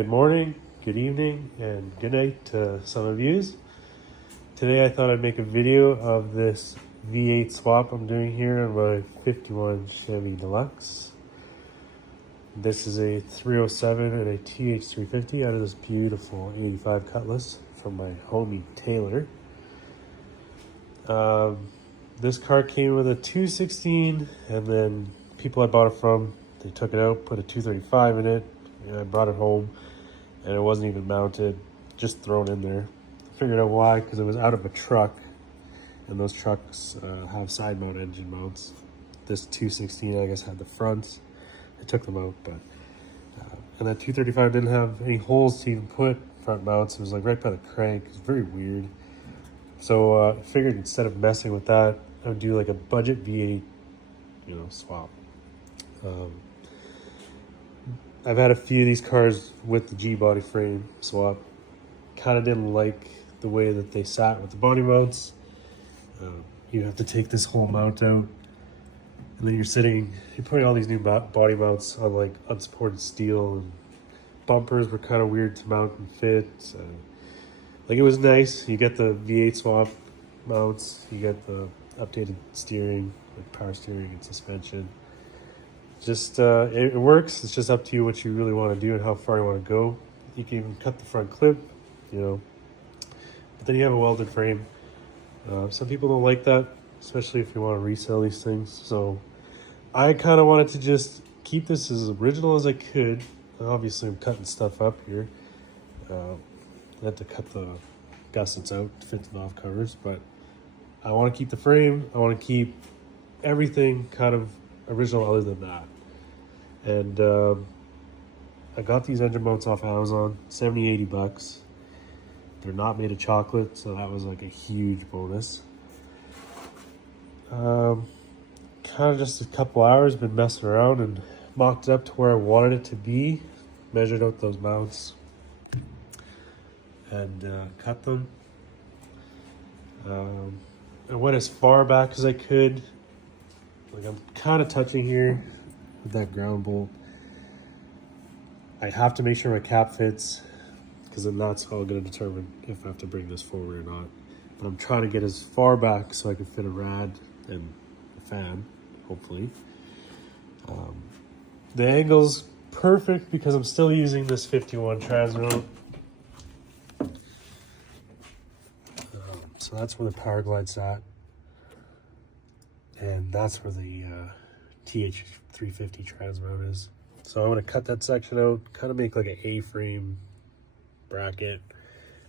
Good morning, good evening, and good night to some of yous. Today I thought I'd make a video of this V8 swap I'm doing here on my 51 Chevy Deluxe. This is a 307 and a TH350 out of this beautiful 85 Cutlass from my homie Taylor. This car came with a 216, and then people I bought it from, they took it out, put a 235 in it, and I brought it home. And it wasn't even mounted, just thrown in there. I figured out why, because it was out of a truck, and those trucks have side mount engine mounts. This 216, I guess, had the fronts. I took them out, but and that 235 didn't have any holes to even put front mounts. It was like right by the crank. It was very weird. So I figured instead of messing with that, I would do like a budget V8, swap. I've had a few of these cars with the G body frame swap. Kind of didn't like the way that they sat with the body mounts. You have to take this whole mount out, and then you're putting all these new body mounts on like unsupported steel, and bumpers were kind of weird to mount and fit. Like, it was nice. You get the V8 swap mounts, you get the updated steering, like power steering and suspension. Just it works. It's just up to you what you really want to do and how far you want to go. You can even cut the front clip, but then you have a welded frame. Some people don't like that, especially if you want to resell these things. So I kind of wanted to just keep this as original as I could. Obviously I'm cutting stuff up here. I had to cut the gussets out to fit the valve covers, but I want to keep the frame. I want to keep everything kind of original other than that. And I got these engine mounts off Amazon, 70-80 bucks. They're not made of chocolate, so that was like a huge bonus. Kind of just a couple hours, been messing around and mocked it up to where I wanted it to be, measured out those mounts, and cut them. I went as far back as I could. Like, I'm kind of touching here with that ground bolt. I have to make sure my cap fits, because then that's all going to determine if I have to bring this forward or not. But I'm trying to get as far back so I can fit a rad and a fan, hopefully. The angle's perfect because I'm still using this 51 transmount. So that's where the powerglide's at. And that's where the TH350 transmount is. So I'm going to cut that section out, kind of make like an A-frame bracket,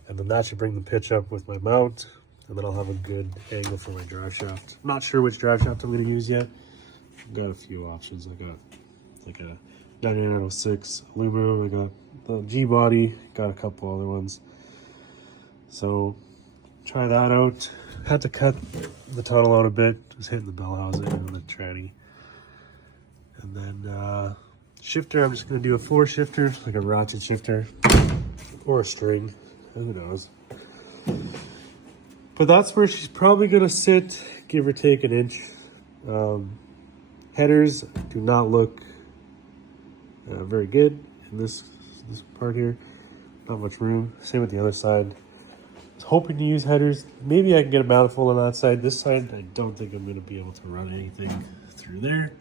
and then that should bring the pitch up with my mount, and then I'll have a good angle for my drive shaft. I'm not sure which drive shaft I'm going to use yet. I've got a few options. I got like a 9906 aluminum, I got the G-body, got a couple other ones. So try that out. Had to cut the tunnel out a bit, just hitting the bell housing and the tranny. And then shifter, I'm just going to do a floor shifter, like a ratchet shifter, or a string, who knows. But that's where she's probably going to sit, give or take an inch. Headers do not look very good in this part here. Not much room. Same with the other side. Hoping to use headers. Maybe I can get a manifold on that side. This side, I don't think I'm going to be able to run anything through there.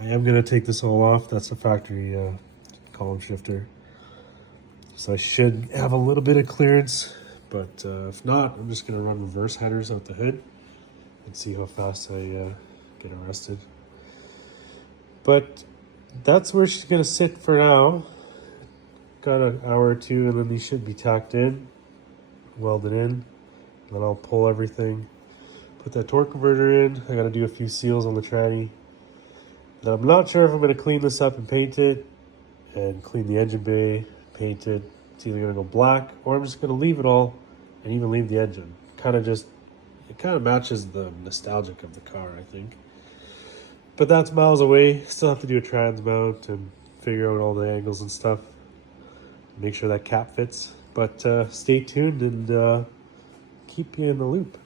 I am going to take this all off. That's a factory column shifter. So I should have a little bit of clearance, but if not, I'm just going to run reverse headers out the hood and see how fast I get arrested. But that's where she's going to sit for now. Got an hour or two, and then these should be tacked in, welded in. Then I'll pull everything, put that torque converter in. I got to do a few seals on the tranny. Now, I'm not sure if I'm going to clean this up and paint it, and clean the engine bay, paint it. It's either going to go black, or I'm just going to leave it all and even leave the engine. It kind of matches the nostalgic of the car, I think. But that's miles away. Still have to do a trans mount and figure out all the angles and stuff. Make sure that cap fits. But stay tuned and keep you in the loop.